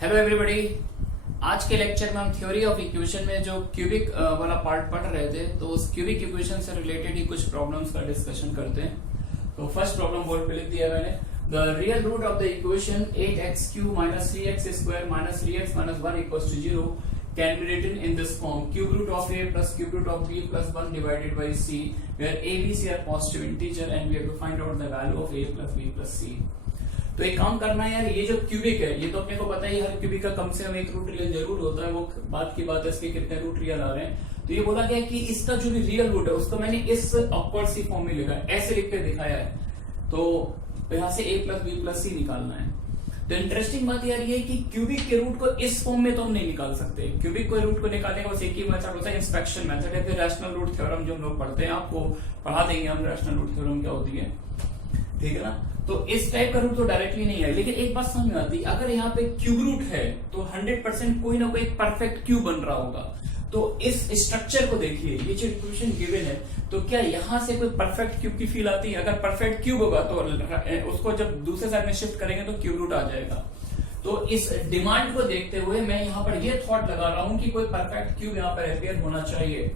Hello everybody. आज के lecture में हम थ्योरी ऑफ इक्वेशन में जो क्यूबिक वाला पार्ट पढ़ रहे थे, तो उस क्यूबिक इक्वेशन से रिलेटेड ही कुछ प्रॉब्लम्स का डिस्कशन करते हैं। तो फर्स्ट प्रॉब्लम बोर्ड पे लिख दिया मैंने। The real root of the equation 8x³ minus 3x² minus 3x minus 1 equals to 0 can be written in this form: cube root of a plus cube root of b plus 1 divided by c, where a, b, c are positive integer and we have to find out the value of a plus b plus c। तो एक काम करना है यार, ये जो cubic है ये तो अपने को पता ही, हर क्यूबिक का कम से कम एक रूट रियल जरूर होता है। वो बात की बात है इसके कितने रूट रियल आ रहे हैं। तो ये बोला गया कि इसका जो भी रियल रूट है उसको मैंने इस ऑकवर्ड सी फॉर्म में लिखा है, ऐसे लिख के दिखाया है। तो यहां से a प्लस बी प्लस सी निकालना है। तो इंटरेस्टिंग बात यार ये है कि क्यूबिक के रूट को इस फॉर्म में तो हम नहीं निकाल सकते। क्यूबिक के रूट को निकालने का बस एक ही मेथड होता है, इंस्पेक्शन मेथड है। फिर रैशनल रूट थ्योरम जो हम लोग पढ़ते हैं, आपको पढ़ा देंगे हम रैशनल रूट थ्योरम क्या होती है, ठीक है ना। तो इस टाइप का रूट तो डायरेक्टली नहीं है, लेकिन एक बात समझ में आती, अगर यहाँ पे क्यूब रूट है तो 100% कोई ना कोई परफेक्ट क्यूब बन रहा होगा। तो इस स्ट्रक्चर को देखिए, ये जो इक्वेशन गिवन है, तो क्या यहाँ से कोई परफेक्ट क्यूब की फील आती है? अगर परफेक्ट क्यूब होगा तो उसको जब दूसरे साइड में शिफ्ट करेंगे तो क्यूब रूट आ जाएगा। तो इस डिमांड को देखते हुए मैं यहाँ पर ये थॉट लगा रहा हूं कि कोई परफेक्ट क्यूब यहाँ पर अपेयर होना चाहिए।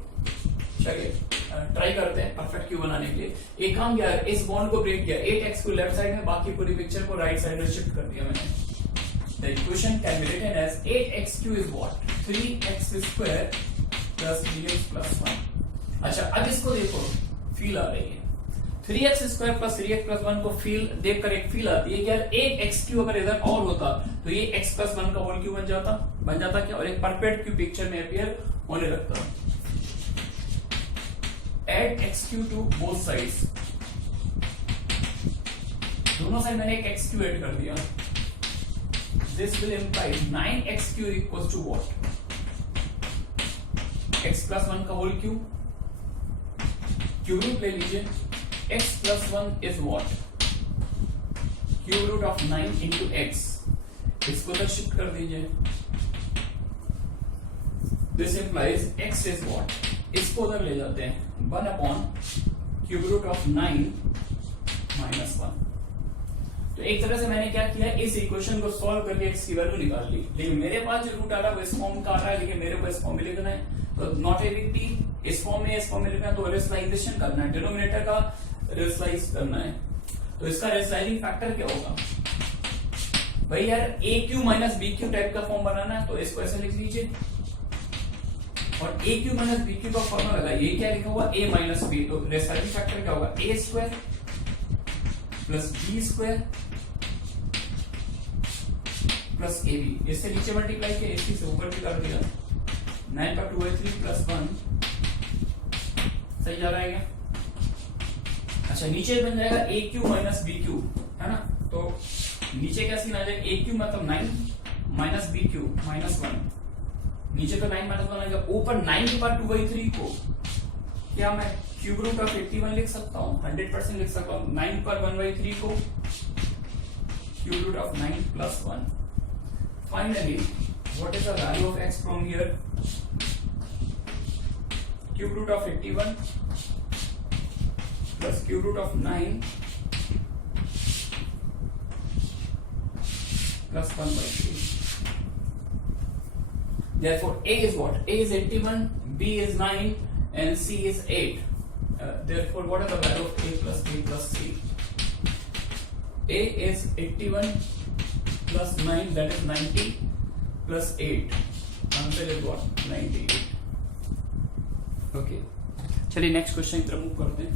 चलिए ट्राई करते हैं परफेक्ट क्यूब बनाने के लिए। एक काम किया, इस बॉन्ड को ब्रेक किया, 8x को लेफ्ट साइड में, बाकी पूरी पिक्चर को राइट साइड में शिफ्ट कर दिया मैंने। The equation can be written as 8x³ is what? 3x² plus 3x plus 1। अच्छा, अब इसको देखो, फील आ रही है 3x² plus 3x plus 1 को फील देखकर एक फील आती है कि यार 8x³ अगर इधर और होता तो ये x plus 1 का होल क्यूब बन जाता क्या, और एक परफेक्ट क्यूब पिक्चर में अपीयर होने लगता। Add x³ to both sides, दोनों साइड मैंने एक x³ ऐड कर दिया। This will imply 9x³ equals to what? x plus 1 का होल क्यूब, क्यूब रूट ले लीजिए। x plus 1 is what? Cube root of 9 into x, इसको तक शिफ्ट कर दीजिए। This implies x is what? इसको उधर ले जाते हैं, 1 upon cube root of 9 minus 1। तो एक तरह से मैंने क्या किया, इस इक्वेशन को सॉल्व करके x की वैल्यू निकाल ली। लेकिन मेरे पास जो रूट आ रहा है वो इस फॉर्म का आ रहा है, लेकिन मेरे को इस फॉर्म में लिखना है। तो नॉट ए बिग डील, इस फॉर्म में लिखना है, तो रेशनलाइजेशन करना है, डिनोमिनेटर का रेशनलाइज करना है। तो इसका रेशनलाइजिंग फैक्टर क्या होगा भाई यार, a³ माइनस b³ टाइप का फॉर्म बनाना है, तो इसको ऐसे लिख लीजिए। और a³ माइनस b³ का फॉर्मूला लगाइए, क्या लिखा हुआ a माइनस b, तो रेशनलाइजिंग फैक्टर क्या होगा, a² plus b² plus ab। इससे नीचे मल्टीप्लाई किया, इसकी से ऊपर भी कर दिया, 9 का 2/3 प्लस 1, सही जा रहा है क्या? अच्छा, नीचे बन जाएगा a³ माइनस b³, है ना। तो नीचे क्या सीन आ जाएगा, a³ मतलब 9 माइनस b³ माइनस 1, नीचे तो 9 माइनस 1 आएगा, ऊपर 9 के बाद 2/3 को क्या मैं क्यूब रूट ऑफ 81 लिख सकता हूँ, 100% लिख सकता हूँ। 9 पर 1/3 को cube root of 9 plus 1। Finally what is the value of x from here, cube root of 81 plus cube root of 9 plus 1/3। Therefore, a is what? A is 81, b is 9, and c is 8. Therefore, what is the value of a plus b plus c? A is 81 plus 9, that is 90 plus 8. Answer is what? 98. Okay. चलिए next question की तरफ move करते हैं।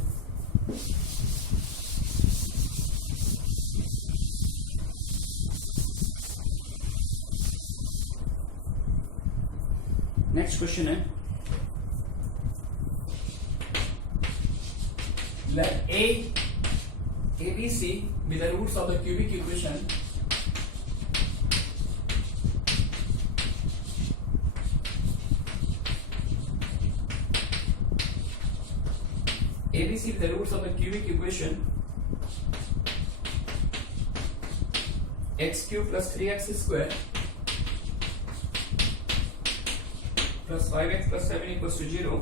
Next question है, let ABC be the roots of the cubic equation ABC be the roots of the cubic equation x³ plus 3x² plus 5x plus 7 equals to 0,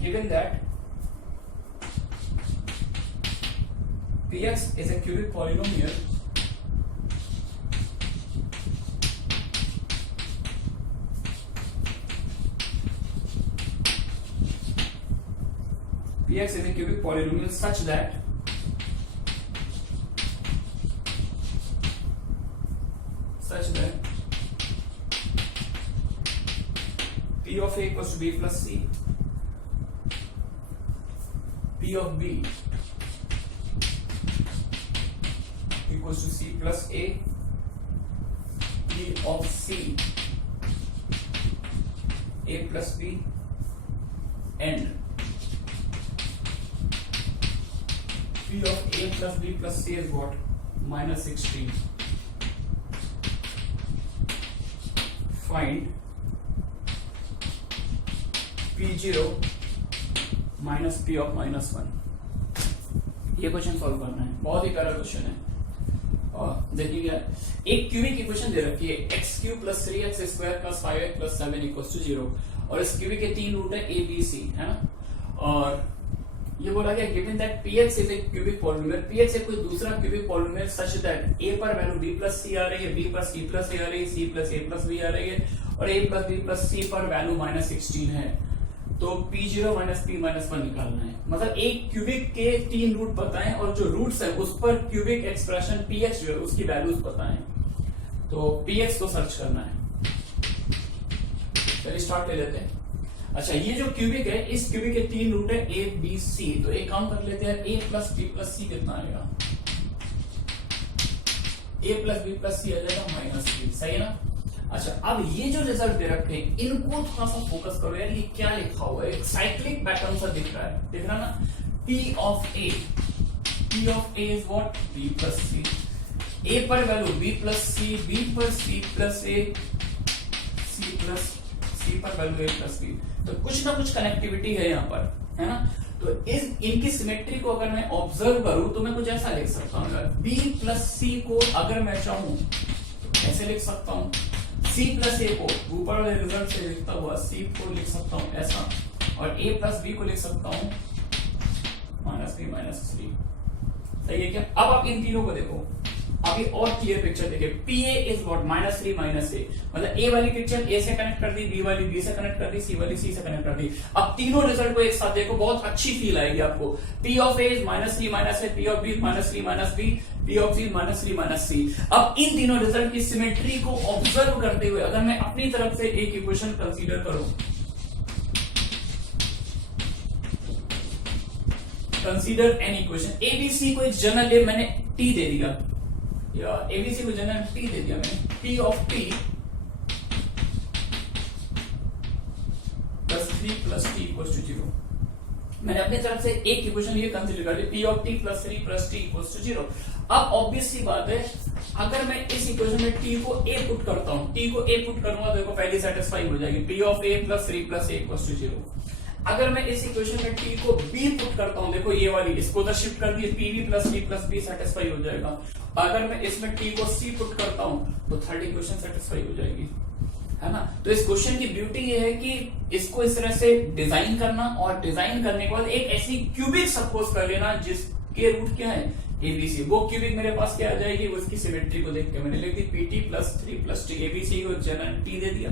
given that px is a cubic polynomial px is a cubic polynomial such that p of a equals to b plus c, p of b equals to c plus a, p of c a plus b, and p of a plus b plus c is what? Minus 16. Find p0 minus p of minus 1. ये question solve करना है, बहुत ही प्यारा question है। और देखिए एक cubic equation दे रखी है x cube plus 3x square plus 5x plus 7 equals to 0 और इस क्यूबिक के तीन रूट है a b c, है ना। और ये बोला गया given that px is a cubic polynomial, px है कोई दूसरा cubic polynomial such that a पर वैल्यू b प्लस c आ रही है, b पर c प्लस a आ रही है, c plus a plus b आ रही है और a plus b plus c पर वैल्यू माइनस 16 है। तो p0 माइनस p माइनस 1 निकालना है, मतलब एक क्यूबिक के तीन रूट पता है और जो रूट्स है उस पर क्यूबिक एक्सप्रेशन px जो है उसकी वैल्यूज पता है। तो px को सर्च करना है। चलिए स्टार्ट ले लेते हैं। अच्छा, ये जो क्यूबिक है इस क्यूबिक के तीन रूट है a b c, तो एक काम कर लेते हैं, a plus b plus c कितना आएगा? a plus b plus c आ जाएगा माइनस 3, सही है ना। अच्छा, अब ये जो रिजल्ट दे रखे हैं इनको थोड़ा सा फोकस करो यार, ये क्या लिखा हुआ है? एक साइक्लिक पैटर्न सा दिख रहा है, दिख रहा ना। p of a is what? b plus c, a पर value b plus c, b पर c plus a, c plus c पर वैल्यू a plus b, तो कुछ ना कुछ कनेक्टिविटी है यहाँ पर, है ना। तो इनकी सिमेट्री को अगर मैं ऑब्जर्व करूं तो मैं कुछ ऐसा लिख सकता हूँ, b प्लस c को अगर मैं चाहूं तो ऐसे लिख सकता हूँ, c प्लस a को ऊपर वाले रिजल्ट से लिखता हुआ c को लिख सकता हूँ ऐसा, और a प्लस b को लिख सकता हूँ माइनस b माइनस 3, सही है क्या। अब आप इन तीनों को देखो, अभी और क्लियर पिक्चर देखिए, pa is what? Minus 3 minus a, मतलब a वाली पिक्चर a से कनेक्ट कर दी, b वाली b से कनेक्ट कर दी, c वाली c से कनेक्ट कर दी। अब तीनों रिजल्ट को एक साथ देखो, बहुत अच्छी फील आएगी आपको। p of a is minus 3 minus a, p of b minus 3 minus b, p of c minus 3 minus c। अब इन तीनों रिजल्ट की सिमेट्री को ऑब्जर्व करते हुए अगर मैं अपनी तरफ से एक इक्वेशन कंसीडर करूं, कंसीडर एन इक्वेशन, एबीसी को एक जनरल ले मैंने t दे दिया, या एबीसी को जनरल t दे दिया मैंने, p of t plus 3 plus t equals to 0। मैंने अपनी तरफ से एक इक्वेशन ये कंसीडर कर ली, p of t plus 3 plus t equals to 0। अब ऑब्वियस सी बात है, अगर मैं इस इक्वेशन में t को a पुट करता हूं, t को a पुट करूंगा देखो पहली सेटिस्फाई हो जाएगी, p of a plus 3 plus a equals to 0। अगर मैं इस इक्वेशन में t को b पुट करता हूं, देखो ये वाली इसको तो शिफ्ट कर दिए, pb plus c plus b satisfy हो जाएगा। अगर मैं इसमें t को c पुट करता हूं तो थर्ड इक्वेशन सेटिस्फाई हो जाएगी, है ना। तो इस क्वेश्चन की ब्यूटी ये है कि इसको इस तरह से डिजाइन करना और डिजाइन करने के बाद एक ऐसी क्यूबिक सपोज कर लेना जिसके रूट क्या है एबीसी, वो क्यूबिक मेरे पास क्या आ जाएगी, उसकी सिमेट्री को देख के मैंने लिख दी pt plus 3 plus t, ABC को जनरल t दे दिया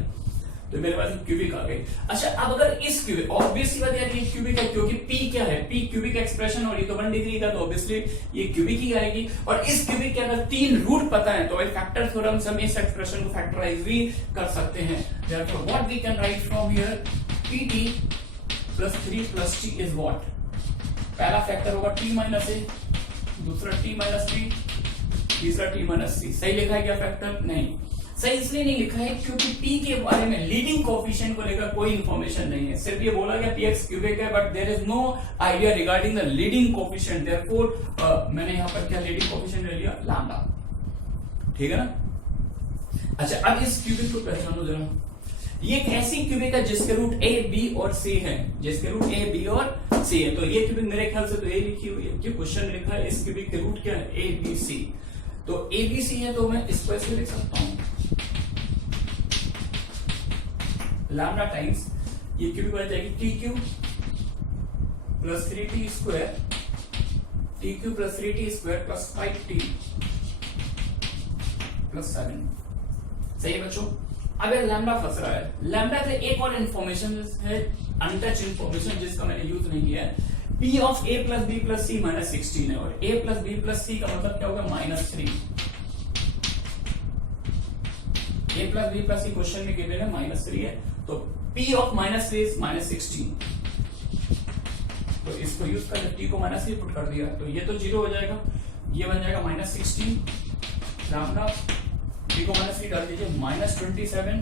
तो मेरे पास क्यूबिक आ गई। अच्छा, अब अगर इस क्यूबिक, ऑब्वियसली बात यार ये क्यूबिक है क्योंकि p क्या है, p क्यूबिक एक्सप्रेशन और ये तो 1 डिग्री का, तो ऑब्वियसली ये क्यूबिक ही आएगी। और इस क्यूबिक के अगर तीन रूट पता है तो भाई फैक्टर थ्योरम से हम इस एक्सप्रेशन को फैक्टराइज भी कर सकते हैं। Therefore what we can write from here, pt plus 3 plus t is what? पहला फैक्टर होगा t माइनस a, दूसरा t माइनस b, तीसरा t माइनस c। सही लिखा है क्या फैक्टर? नहीं, सही इसलिए नहीं लिखा है क्योंकि p के बारे में लीडिंग कोएफिशिएंट को लेकर कोई इंफॉर्मेशन नहीं है, सिर्फ ये बोला गया px क्यूबिक है, but there is no idea regarding the leading coefficient. Therefore मैंने यहां पर क्या लीडिंग कोएफिशिएंट ले लिया? लैम्डा, ठीक है ना। अच्छा, अब इस क्यूबिक को पहचानो जरा। ये एक ऐसी क्यूबिक है जिसके रूट a b और c है, जिसके रूट a b और c है। तो ये क्यूबिक मेरे ख्याल से तो ये लिखी हुई है कि क्वेश्चन लिखा है इस क्यूबिक के रूट क्या है, a b c। तो a b c है तो मैं इसको ऐसे लिख सकता हूं, लैम्डा टाइम्स ये क्यूबिक बन जाएगी t cube plus 3t square T Q plus 3t square plus 5t plus 7। सही है बच्चों। अब ये लैम्डा फंस रहा है। लैम्डा के एक और इन्फॉर्मेशन है, अनटच इन्फॉर्मेशन, जिसका मैंने यूज नहीं किया है। P of a plus b plus c minus 16 है, और a plus b plus c का मतलब क्या होगा, -3। a plus b plus c क्वेश्चन में गिवन है -3 है, तो P ऑफ -3 इज -16। तो इसको यूज कर t को -3 पुट कर दिया, तो ये तो 0 हो जाएगा, ये बन जाएगा -16 लैम्डा, t को -3 डाल दीजिए, -27,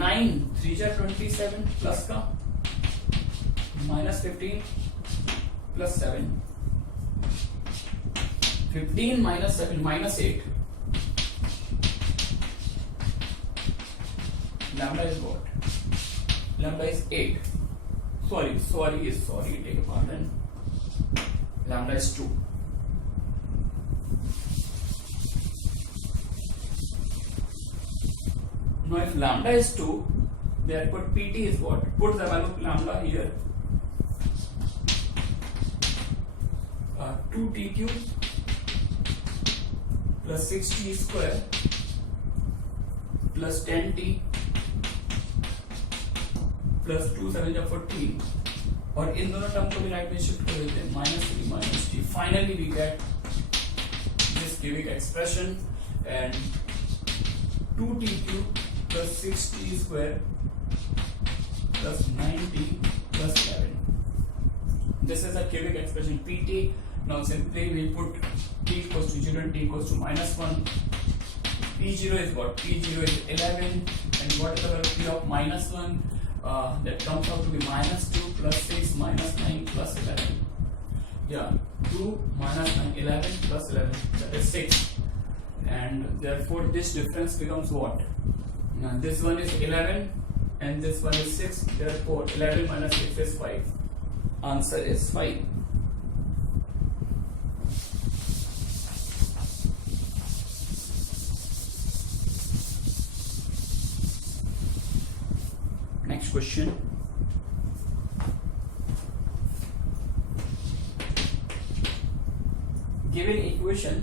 9 3 जा 27 प्लस का -15 plus 7, 15 minus 7 -8, lambda is what? Lambda is 8. Sorry, take a pardon. Lambda is 2. Now if lambda is 2, therefore pt is what? Put the value of lambda here. 2t cube plus 6t square plus 10t plus 2 7 जा 14, और इन दोनों term को भी right में shift कर देते हैं, -3 -t। Finally we get this cubic expression, and 2t cube plus 6t square plus 9t plus 11. This is a cubic expression pt. Now simply we put t equals to 0 and t equals to -1. P0 is what? P0 is 11, and what is the value of -1? That comes out to be -2 plus 6 minus 9 plus 11. Yeah, 2 minus 9, 11 plus 11, that is 6. And therefore this difference becomes what? Now this one is 11 and this one is 6. Therefore 11 minus 6 is 5. Answer is 5. Next question. Given equation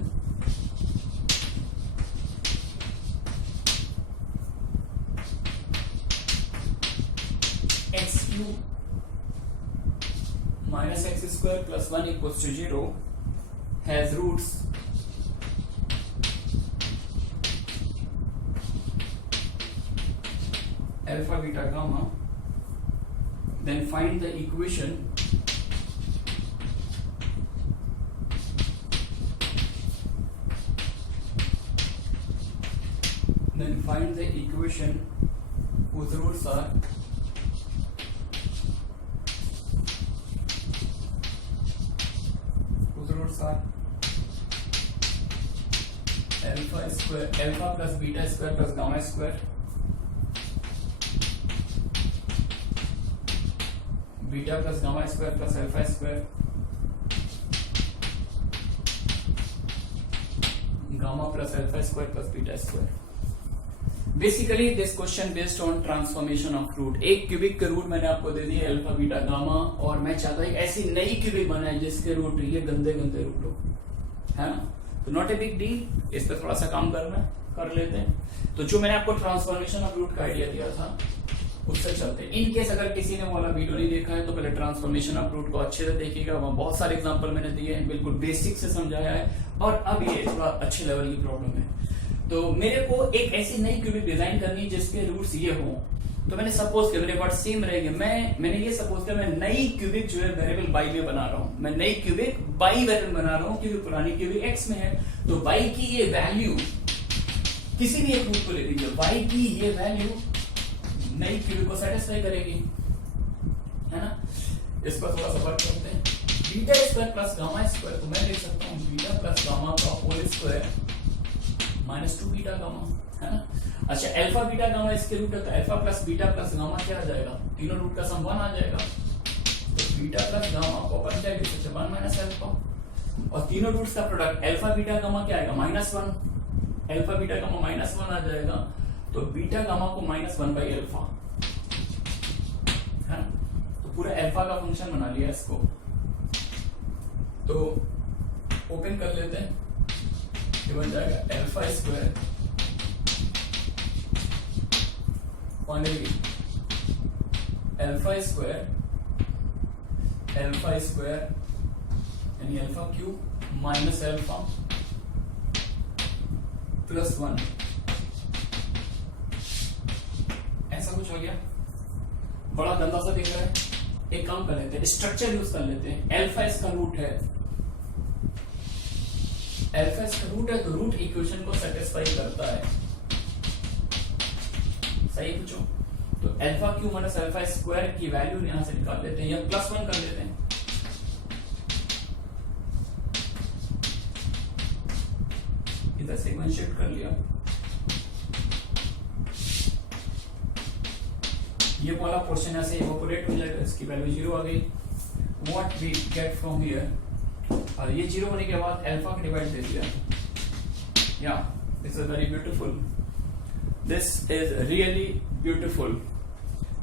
x cube minus x square plus 1 equals to 0 has roots alpha, beta, gamma, then find the equation whose roots are alpha plus beta square plus gamma square, beta plus gamma square plus alpha square, gamma plus alpha square plus beta square. Basically this question based on transformation of root. एक cubic के root मैंने आपको दे दिए alpha beta gamma, और मैं चाहता हूं ऐसी नई क्यूबिक बनाए जिसके रूट ये गंदे गंदे रूट हो, है ना। तो नॉट ए बिग डील, इस पर थोड़ा सा काम कर लेते हैं। तो जो मैंने आपको ट्रांसफॉर्मेशन ऑफ रूट का आइडिया दिया था उससे चलते हैं। इन केस अगर किसी ने वाला वीडियो नहीं देखा है तो पहले ट्रांसफॉर्मेशन ऑफ रूट को अच्छे से देखिएगा, वहां बहुत सारे एग्जांपल मैंने दिए हैं, बिल्कुल बेसिक से समझाया है, और अब ये थोड़ा अच्छे लेवल की प्रॉब्लम है। तो मेरे को एक ऐसी नई क्यूबिक डिजाइन करनी जिसके रूट्स ये हों। तो मैंने सपोज किया, मेरे वर्ड सेम रहेंगे, मैंने ये सपोज किया मैं नई क्यूबिक जो है वेरिएबल बाई में बना रहा हूं, मैं नई क्यूबिक बाई वेरिएबल बना रहा हूं क्योंकि पुरानी क्यूबिक एक्स में है। तो बाई की ये वैल्यू किसी भी एक रूट को ले लीजिए, बाई की ये वैल्यू नई क्यूबिक को सेटिस्फाई करेगी, है ना। इस पर थोड़ा सा वर्क करते हैं। Beta square plus gamma square, तो मैं लिख सकता हूँ बीटा प्लस गामा का होल स्क्वायर -2 बीटा गामा, है ना। अच्छा, अल्फा बीटा गामा इसके रूट है, तो alpha plus beta plus gamma क्या आ जाएगा, तीनों रूट का सम 1 आ जाएगा। तो बीटा प्लस गामा को अपन क्या लिख सकते हैं, 1 माइनस अल्फा, और तीनों रूट्स का प्रोडक्ट अल्फा बीटा गामा क्या आएगा, -1। अल्फा बीटा गामा -1 आ जाएगा, तो बीटा गामा को -1 बाई अल्फा, है ना। तो पूरा अल्फा का फंक्शन बना लिया इसको। तो ओपन कर लेते हैं, ये बन जाएगा alpha square finally alpha square यानी alpha cube minus alpha plus 1, ऐसा कुछ हो गया। बड़ा गंदा सा दिख रहा है, एक काम कर लेते हैं, स्ट्रक्चर यूज कर लेते हैं। अल्फा इसका रूट है, अल्फा इसका रूट है तो रूट इक्वेशन को सेटिस्फाई करता है, सही पूछो। तो alpha Q minus alpha square की वैल्यू यहां से निकाल लेते हैं या प्लस 1 कर लेते हैं। इधर से 1 शिफ्ट कर लिया, ये वाला पोर्शन ऐसे इवैपोरेट हो जाएगा, इसकी वैल्यू 0 आ गई। What we get from here, और ये 0 होने के बाद अल्फा का डिवाइड दे दिया, या this is very beautiful, this is really beautiful.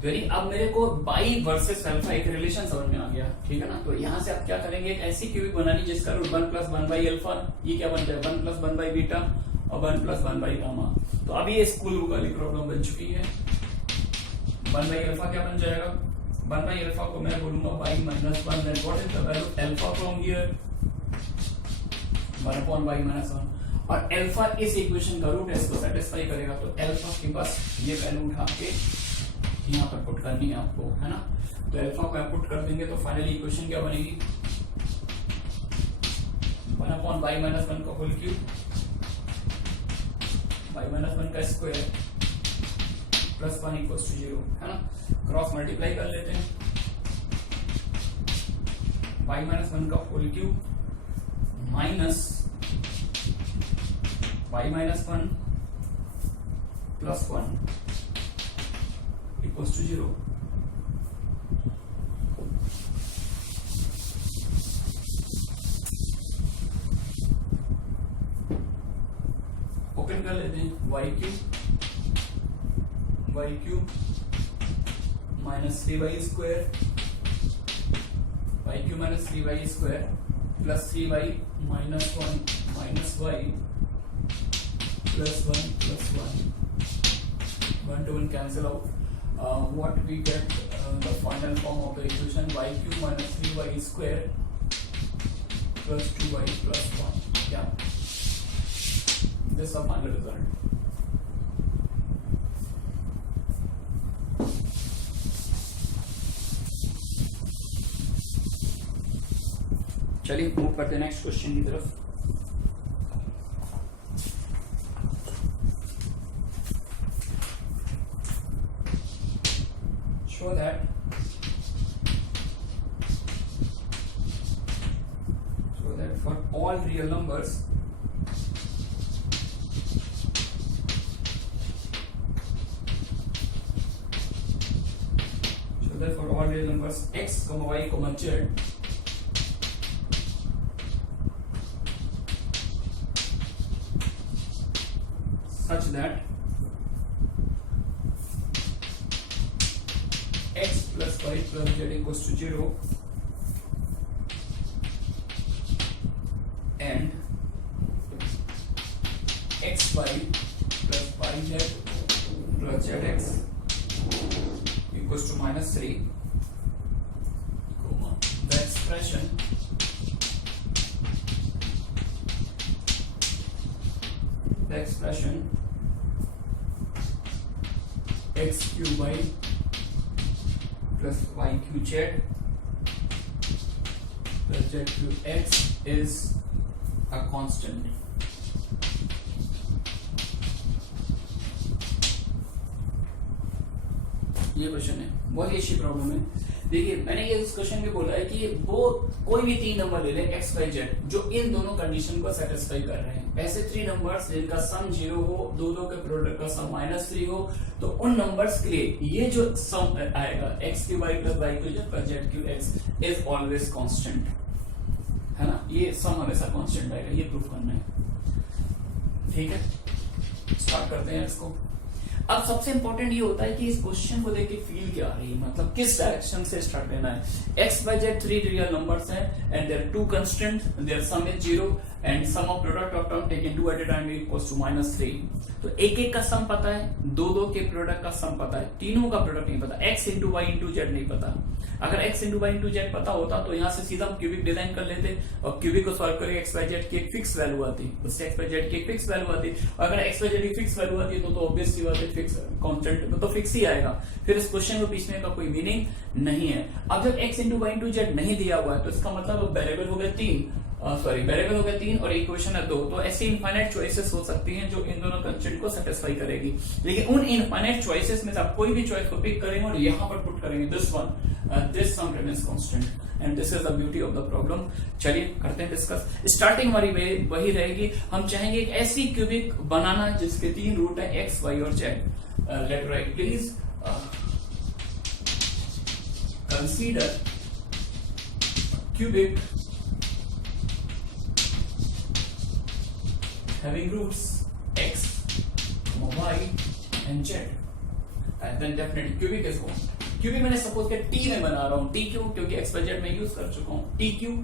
यानी अब मेरे को बाई वर्सेस अल्फा एक रिलेशन समझ में आ गया, ठीक है ना। तो यहां से आप क्या करेंगे, एक ऐसी क्यूबिक बनानी जिसका रूट 1 + 1 बाई अल्फा, ये क्या बनता है 1 + 1 बाई बीटा और 1 + 1 बाई गामा। तो अभी ये स्कूल बुक वाली प्रॉब्लम बन चुकी है। 1 बाई अल्फा क्या बन जाएगा, 1 बाई अल्फा को मैं बोलूंगा y minus 1, then what is the value alpha from here 1 upon y minus 1, और अल्फा इस इक्वेशन का रूट है, इसको सेटिस्फाई करेगा। तो अल्फा के पास ये वैल्यू उठा के यहाँ पर पुट करनी है आपको, है ना। तो अल्फा को पुट कर देंगे तो फाइनली इक्वेशन क्या बनेगी 1 अपॉन बाई माइनस 1 का होल क्यूब, बाई माइनस 1 का स्क्वायर प्लस 1 = 0, है ना। क्रॉस मल्टीप्लाई कर लेते हैं, बाई माइनस 1 का whole cube minus y minus 1 plus 1 = 0। Open कर लेते हैं, y cube minus 3y square, y cube minus 3y square plus 3y minus 1 minus y plus 1 plus 1, 1 to 1 cancel out. What we get the final form of the equation y cube minus 3y square plus 2y plus 1. Yeah, this is the final result. चलिए move करते हैं next question की तरफ। Show that for all real numbers x, y, z such that x plus y plus z equals to 0 and xy plus yz plus zx equals to -3, the expression x cube y plus y cube z plus z cube x is a constant. ये question है, बहुत ही अच्छी problem है। देखिए मैंने ये इस question में बोला है कि वो कोई भी 3 नंबर ले ले x y z जो इन दोनों कंडीशन को सेटिस्फाई कर रहे हैं। ऐसे 3 नंबर्स जिनका सम 0 हो, दो के प्रोडक्ट का सम -3 हो, तो उन नंबर्स के लिए ये जो सम आएगा x cube y plus y cube z plus z cube x is always constant, है ना। ये सम हमेशा कांस्टेंट आएगा, ये प्रूफ करना है। ठीक है, स्टार्ट करते हैं इसको। अब सबसे इंपॉर्टेंट ये होता है कि इस क्वेश्चन को देख के फील क्या आ रही है, मतलब किस डायरेक्शन से स्टार्ट लेना है। x y z 3 real numbers हैं and there 2 constant, their sum is 0 and sum of product of term taken 2 at a time equals to -3। तो एक एक का सम पता है, दो दो के प्रोडक्ट का सम पता है, तीनों का प्रोडक्ट नहीं पता, x into y into z नहीं पता। अगर x into y into z पता होता तो यहाँ से सीधा हम क्यूबिक डिजाइन कर लेते और क्यूबिक को सॉल्व करके x y z की एक फिक्स वैल्यू आती, उससे x y z की एक फिक्स वैल्यू आती। अगर x y z की फिक्स वैल्यू आती तो ऑब्वियस सी बात है फिक्स कांस्टेंट तो फिक्स ही आएगा, फिर इस क्वेश्चन को पीछने का कोई मीनिंग नहीं है। अब जब x into y into z नहीं दिया हुआ है तो इसका मतलब वेरिएबल हो गए 3 और इक्वेशन है 2। तो ऐसी इनफाइनाइट चॉइसेस हो सकती हैं जो इन दोनों कंस्ट्रेंट को सेटिस्फाई करेगी, लेकिन उन इनफाइनाइट चॉइसेस में से आप कोई भी चॉइस को पिक करेंगे और यहां पर पुट करेंगे this sum remains constant and this is the beauty of the problem. चलिए करते हैं डिस्कस। स्टार्टिंग हमारी वही रहेगी, हम चाहेंगे एक ऐसी क्यूबिक बनाना जिसके 3 रूट है x y और z। Let write please consider cubic having roots x, y and z, and then definitely cubic is formed. Cubic मैंने सपोज के t में बना रहा हूं, t क्यों, क्योंकि x y z में यूज कर चुका हूं। t क्यूब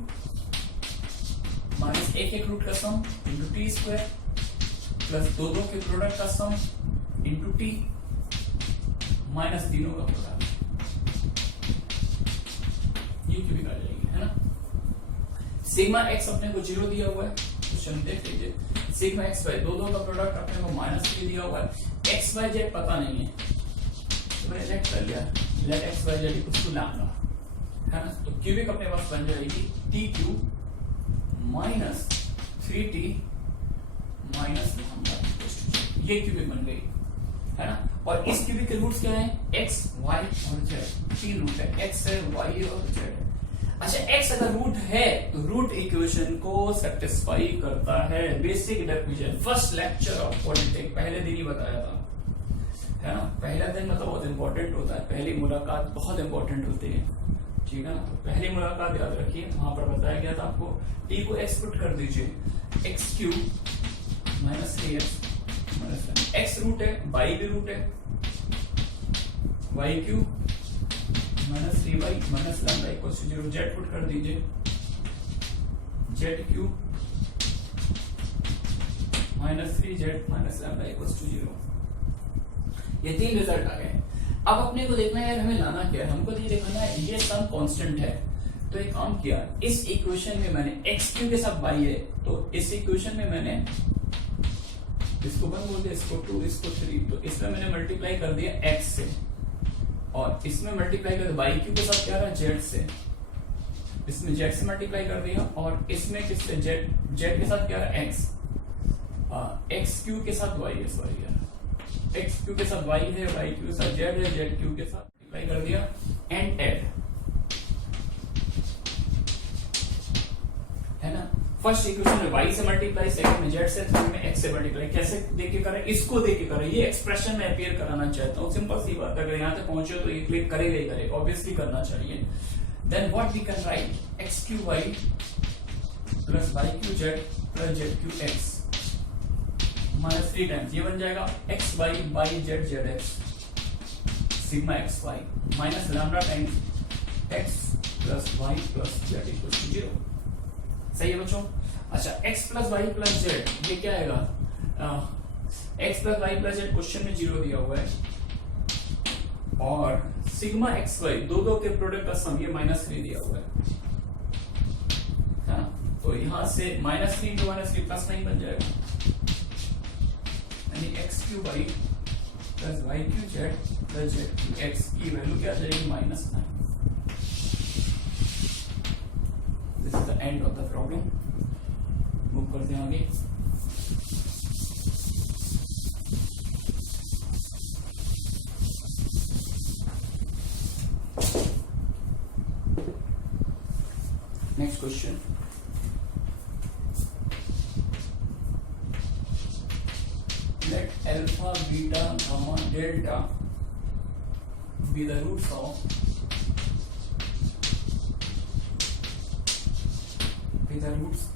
माइनस एक रूट का सम इंटू टी स्क्वायर प्लस दो के प्रोडक्ट का सम इंटू टी माइनस तीनों का प्रोडक्ट, ये क्यूबिक आ जाएगी, है ना। सिग्मा x अपने को 0 दिया हुआ है, क्वेश्चन देख लीजिए। सिग्मा एक्स वाई दो का प्रोडक्ट अपने को -3 दिया हुआ है, एक्स वाई जेड पता नहीं है तो मैंने लेट कर लिया, let x y z equals to lambda, है ना। तो क्यूबिक अपने पास बन जाएगी t cube minus 3t minus lambda, ये क्यूबिक बन गई, है ना। और इस क्यूबिक के रूट्स क्या हैं, x, y और z, 3 रूट है, x है, y और z। अच्छा x अगर रूट है तो रूट इक्वेशन को सेटिस्फाई करता है, basic definition first lecture of politics पहले दिन ही बताया था, है ना। पहला दिन मतलब बहुत इंपॉर्टेंट होता है, पहली मुलाकात बहुत इंपॉर्टेंट होती है, ठीक है ना। तो पहली मुलाकात याद रखिए, वहां पर बताया गया था आपको t को x पुट कर दीजिए, x cube minus 3x minus x root है, y भी रूट है, y cube minus 3y minus lambda equals to 0, z put कर दीजिए, जेड cube minus 3z minus lambda equals to 0। ये 3 रिजल्ट आ गए। अब अपने को देखना है यार हमें लाना क्या है, हमको ये देखना है ये सम कांस्टेंट है। तो एक काम किया, इस इक्वेशन में मैंने x क्यूब के साथ y है, तो इस इक्वेशन में मैंने इसको 1 बोल दिया, इसको 2, इसको 3, तो इसमें मैंने मल्टीप्लाई कर दिया x से और इसमें मल्टीप्लाई कर दिया y क्यूब के साथ क्या रहा z से, इसमें z से मल्टीप्लाई कर दिया और इसमें किससे z के साथ क्या रहा x, x क्यूब के साथ y है, सॉरी यार x क्यूब के साथ y है, y क्यूब के साथ z है, z क्यूब के साथ मल्टीप्लाई कर दिया एंड ऐड, है ना। फर्स्ट इक्वेशन में y से मल्टीप्लाई, सेकंड में z से, थर्ड में x से मल्टीप्लाई। कैसे देख के करें, इसको देख के करें, ये एक्सप्रेशन में अपीयर कराना चाहता हूँ, सिंपल सी बात है। अगर यहाँ तक पहुंचे तो ये क्लिक करेगा ही करेगा, ऑब्वियसली करना चाहिए। Then what we can write, x cube y plus y cube z plus z cube x minus 3 times, ये बन जाएगा x y y z z x sigma x y minus lambda times x plus y plus z equal to 0। सही है बच्चों। अच्छा x plus y plus z ये क्या आएगा, x plus y plus z question में 0 दिया हुआ है और सिग्मा एक्स वाई दो के प्रोडक्ट का सम ये -3 दिया हुआ है, हाँ? तो यहां से -3 into -3 +9 बन जाएगा, यानी x cube y plus y cube z plus z cube x की वैल्यू क्या आ जाएगी -9। This is the end of the problem. Move करते हैं आगे। Next question. Let alpha, beta, gamma, delta be the roots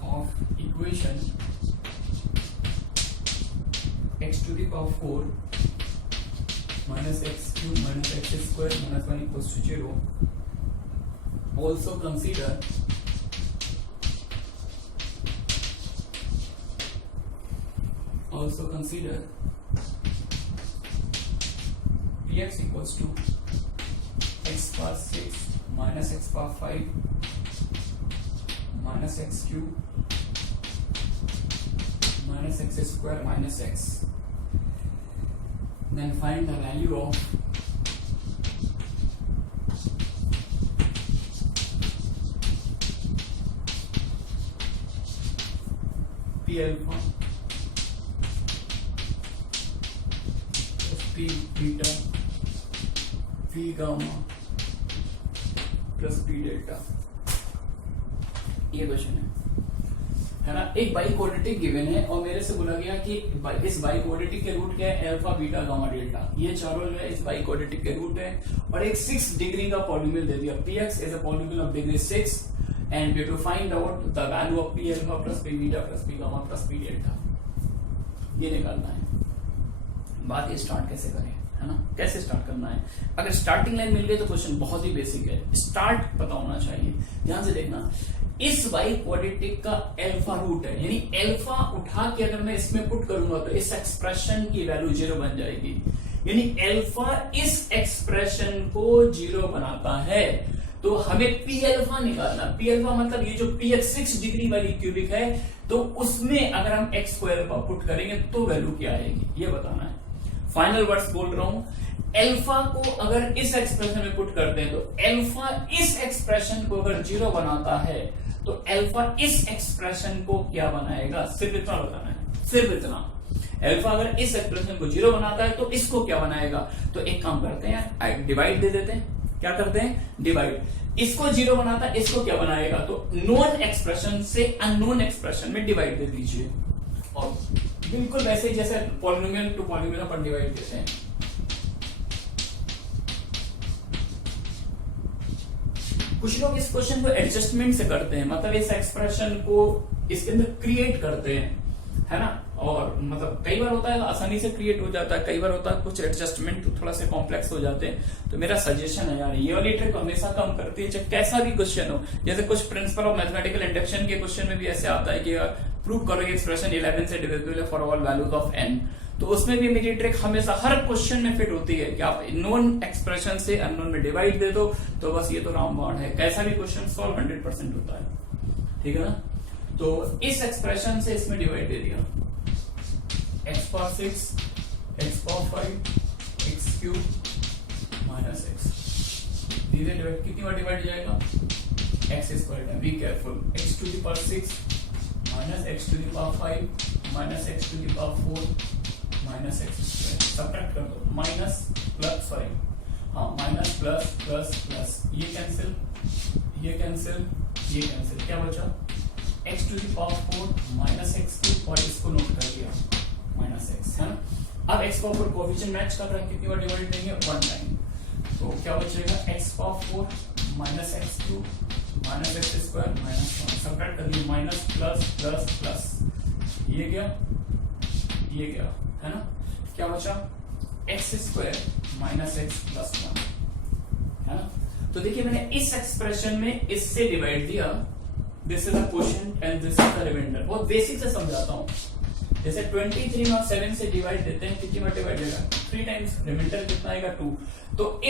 of equation x to the power 4 minus x cube minus x square minus 1 equals to 0. Also consider px equals to x power 6 minus x power 5 minus x cube minus x square minus x. Then find the value of p alpha plus p beta p gamma plus p delta. ये question है ना। एक by quadratic given है और मेरे से बोला गया कि इस बाई क्वाड्रेटिक के रूट क्या है, अल्फा बीटा गामा डेल्टा। ये चारों जो है इस बाई क्वाड्रेटिक के रूट है और एक 6 डिग्री का पॉलिनोमियल दे दिया। px is a polynomial of degree 6 and we have to find out the value of p alpha plus p beta plus p gamma plus p delta. ये निकालना है। बात ये स्टार्ट कैसे करें, है ना, कैसे स्टार्ट करना है। अगर स्टार्टिंग लाइन मिल गई तो क्वेश्चन बहुत ही बेसिक है, स्टार्ट पता होना चाहिए। ध्यान से देखना, इस बाई क्वाड्रेटिक का अल्फा रूट है, यानी अल्फा उठा के अगर मैं इसमें पुट करूंगा तो इस एक्सप्रेशन की वैल्यू 0 बन जाएगी। यानी अल्फा इस एक्सप्रेशन को 0 बनाता है। तो हमें पी अल्फा निकालना। पी अल्फा मतलब ये जो पी एक्स 6 डिग्री वाली क्यूबिक है, तो उसमें अगर हम एक्स को अल्फा पुट करेंगे तो वैल्यू क्या आएगी, ये बताना है। फाइनल वर्ड्स बोल रहा हूं, अल्फा को अगर इस एक्सप्रेशन में पुट करते हैं तो अल्फा इस एक्सप्रेशन को अगर 0 बनाता है तो अल्फा इस एक्सप्रेशन को क्या बनाएगा, सिर्फ इतना बताना है, सिर्फ इतना। अल्फा अगर इस एक्सप्रेशन को 0 बनाता है तो इसको क्या बनाएगा। तो एक काम करते हैं, डिवाइड दे देते हैं। क्या करते हैं, डिवाइड। इसको 0 बनाता है, इसको क्या बनाएगा, तो नोन एक्सप्रेशन से अननोन एक्सप्रेशन में डिवाइड दे दीजिए। और बिल्कुल वैसे ही जैसे पॉलिनोमियल टू पॉलिनोमियल अपन डिवाइड देते हैं। कुछ लोग इस क्वेश्चन को एडजस्टमेंट से करते हैं, मतलब इस एक्सप्रेशन को इसके अंदर क्रिएट करते हैं, है ना। और मतलब कई बार होता है आसानी से क्रिएट हो जाता है, कई बार होता है कुछ एडजस्टमेंट थोड़ा से कॉम्प्लेक्स हो जाते हैं। तो मेरा सजेशन है यार, ये वाली ट्रिक हमेशा काम करती है, चाहे कैसा भी क्वेश्चन हो। जैसे कुछ प्रिंसिपल ऑफ मैथमेटिकल इंडक्शन के क्वेश्चन में भी ऐसे आता है कि प्रूव करो एक्सप्रेशन 11 से डिविजिबल है for all values of n। तो उसमें भी मेरी ट्रिक हमेशा हर क्वेश्चन में फिट होती है कि आप नोन एक्सप्रेशन से अननोन में डिवाइड दे दो, तो बस ये तो राउंड बाउंड है, कैसा भी क्वेश्चन सॉल्व 100% होता है, ठीक है ना। तो इस एक्सप्रेशन से इसमें डिवाइड दे दिया, x power 6 x power 5 x cube minus x, धीरे डिवाइड कितनी बार डिवाइड जाएगा, x square time, be careful, x to the power 6 minus x to the power 5 minus x to the power 4 minus x square. Subtract कर दो, minus plus, sorry हाँ, minus plus plus plus, ये cancel, ये cancel, ये cancel, क्या बचा, x to the power 4 minus x cube, और इसको नोट कर दिया माइनस x, है ना। अब x का ऊपर कोएफिशिएंट मैच कर रहा है, कितनी बार डिवाइड देंगे, 1 टाइम। तो क्या बचेगा, x power 4 minus x cube minus x square minus 1, subtract कर दिया, माइनस प्लस प्लस प्लस, ये गया, ये गया, है ना। क्या बचा, x square minus x plus 1, है ना। तो देखिए मैंने इस एक्सप्रेशन में इससे डिवाइड दिया, this is a quotient and this is the remainder. बहुत बेसिक से समझाता हूं। जैसे 23 और 7 से डिवाइड देते हैं, कितनी बार डिवाइड देगा, 3 टाइम्स, रिमाइंडर कितना आएगा, 2। तो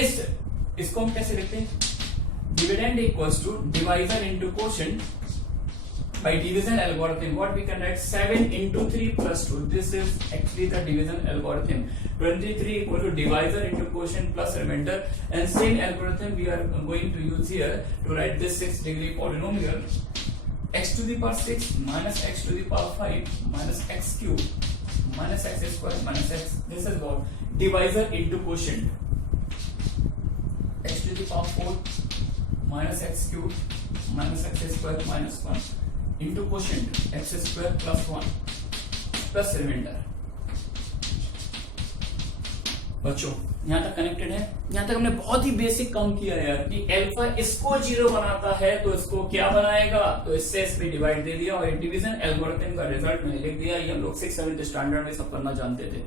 इसको हम कैसे लिखते हैं, dividend equals to divisor into quotient by division algorithm. What we can write, 7 into 3 plus 2. This is actually the division algorithm. 23 equal to divisor into quotient plus remainder, and same algorithm we are going to use here to write this 6 degree polynomial, x to the power 6 minus x to the power 5 minus x cube minus x square minus x. This is what, divisor into quotient, x to the power 4 minus x cube minus x square minus 1 into quotient x square plus 1 plus remainder। बच्चों यहां तक connected है, यहां तक हमने बहुत ही basic काम किया है यार, कि अल्फा इसको 0 बनाता है तो इसको क्या बनाएगा, तो इससे इस पे डिवाइड दे दिया, और डिवीजन एल्गोरिथम का रिजल्ट मैंने लिख दिया। ये हम लोग 6th 7th स्टैंडर्ड में सब करना जानते थे,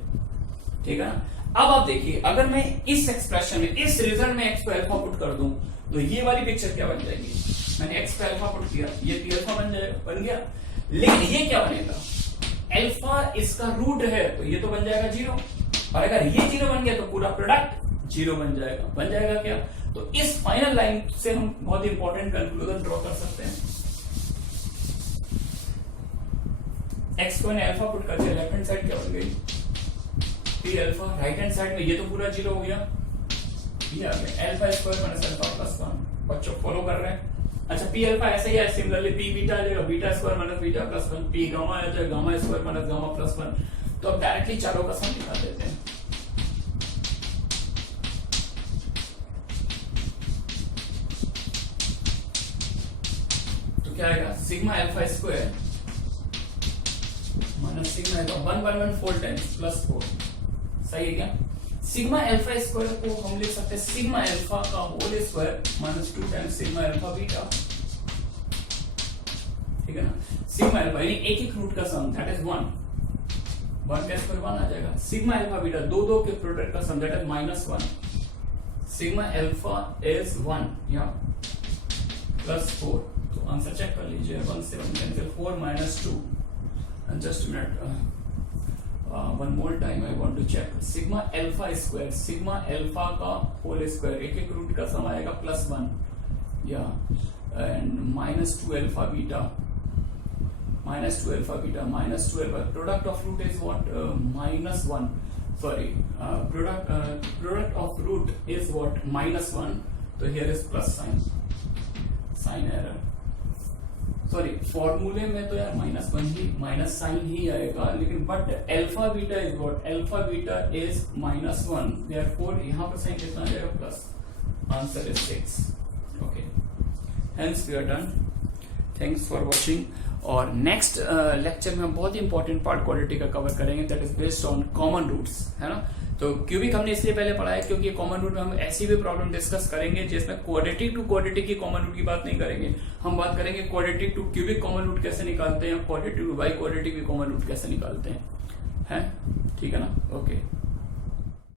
ठीक है ना। अब आप देखिए, अगर मैं इस एक्सप्रेशन में, इस रिजल्ट में एक्स को अल्फा पुट कर दूं तो ये वाली पिक्चर क्या बन जाएगी? मैंने एक्स पे अल्फा पुट किया, ये पी अल्फा बन जाएगा, बन गया। लेकिन ये क्या बनेगा? अल्फा इसका रूट है तो ये तो बन जाएगा 0, और अगर ये 0 बन गया तो पूरा प्रोडक्ट 0 बन जाएगा। बन जाएगा क्या? तो इस फाइनल लाइन से हम बहुत इंपॉर्टेंट कंक्लूजन ड्रॉ कर सकते हैं। एक्स को अल्फा पुट करके लेफ्ट हैंड साइड क्या बन गई? P alpha. Right hand side में ये तो पूरा 0 हो गया, ये आ गया alpha square minus alpha plus 1। बच्चों फॉलो कर रहे हैं? अच्छा, पी अल्फा ऐसे ही है, सिमिलरली पी बीटा आ जाएगा, beta square minus beta plus 1, p gamma आ जाएगा, gamma square minus gamma plus 1। तो अब डायरेक्टली चारों का सम निकाल देते हैं। तो क्या आएगा? Sigma alpha square minus sigma alpha 1 4 times plus 4। सही है क्या? सिग्मा अल्फा स्क्वायर को हम लिख सकते हैं सिग्मा अल्फा का whole square minus 2 times sigma alpha beta. ठीक है ना। सिग्मा अल्फा यानी एक एक रूट का सम, दैट इज 1 का स्क्वायर 1 आ जाएगा। सिग्मा अल्फा बीटा दो के प्रोडक्ट का sum, that is -1। Sigma alpha is 1 या प्लस 4। तो आंसर चेक कर लीजिए, 1 से 1 cancel, 4 - 2। Just minute, one more time I want to check. Sigma alpha square, sigma alpha का होल स्क्वायर, एक एक रूट का सम आएगा +1 या, and -2 alpha beta, -2 alpha beta, -2 alpha, product of root is what? -1, sorry, product of root is what? -1। तो here is plus sign error, sorry, फॉर्मूले में तो यार -1 ही, माइनस साइन ही आएगा, लेकिन but alpha beta is what? Alpha beta is -1, therefore यहां पर साइन कितना आ जाएगा? Plus. Answer is 6। Okay, hence we are done. Thanks for watching. और नेक्स्ट लेक्चर में हम बहुत ही इंपॉर्टेंट पार्ट क्वाड्रेटिक का कवर करेंगे, that is based on common roots, है ना। तो क्यूबिक हमने इसलिए पहले पढ़ा है क्योंकि कॉमन रूट में हम ऐसी भी प्रॉब्लम डिस्कस करेंगे जिसमें क्वाड्रेटिक टू क्वाड्रेटिक की कॉमन रूट की बात नहीं करेंगे। हम बात करेंगे quadratic to cubic common root कैसे निकालते हैं, क्वाड्रेटिक टू बाई क्वाड्रेटिक की कॉमन रूट कैसे निकालते हैं, ठीक है ना। ओके।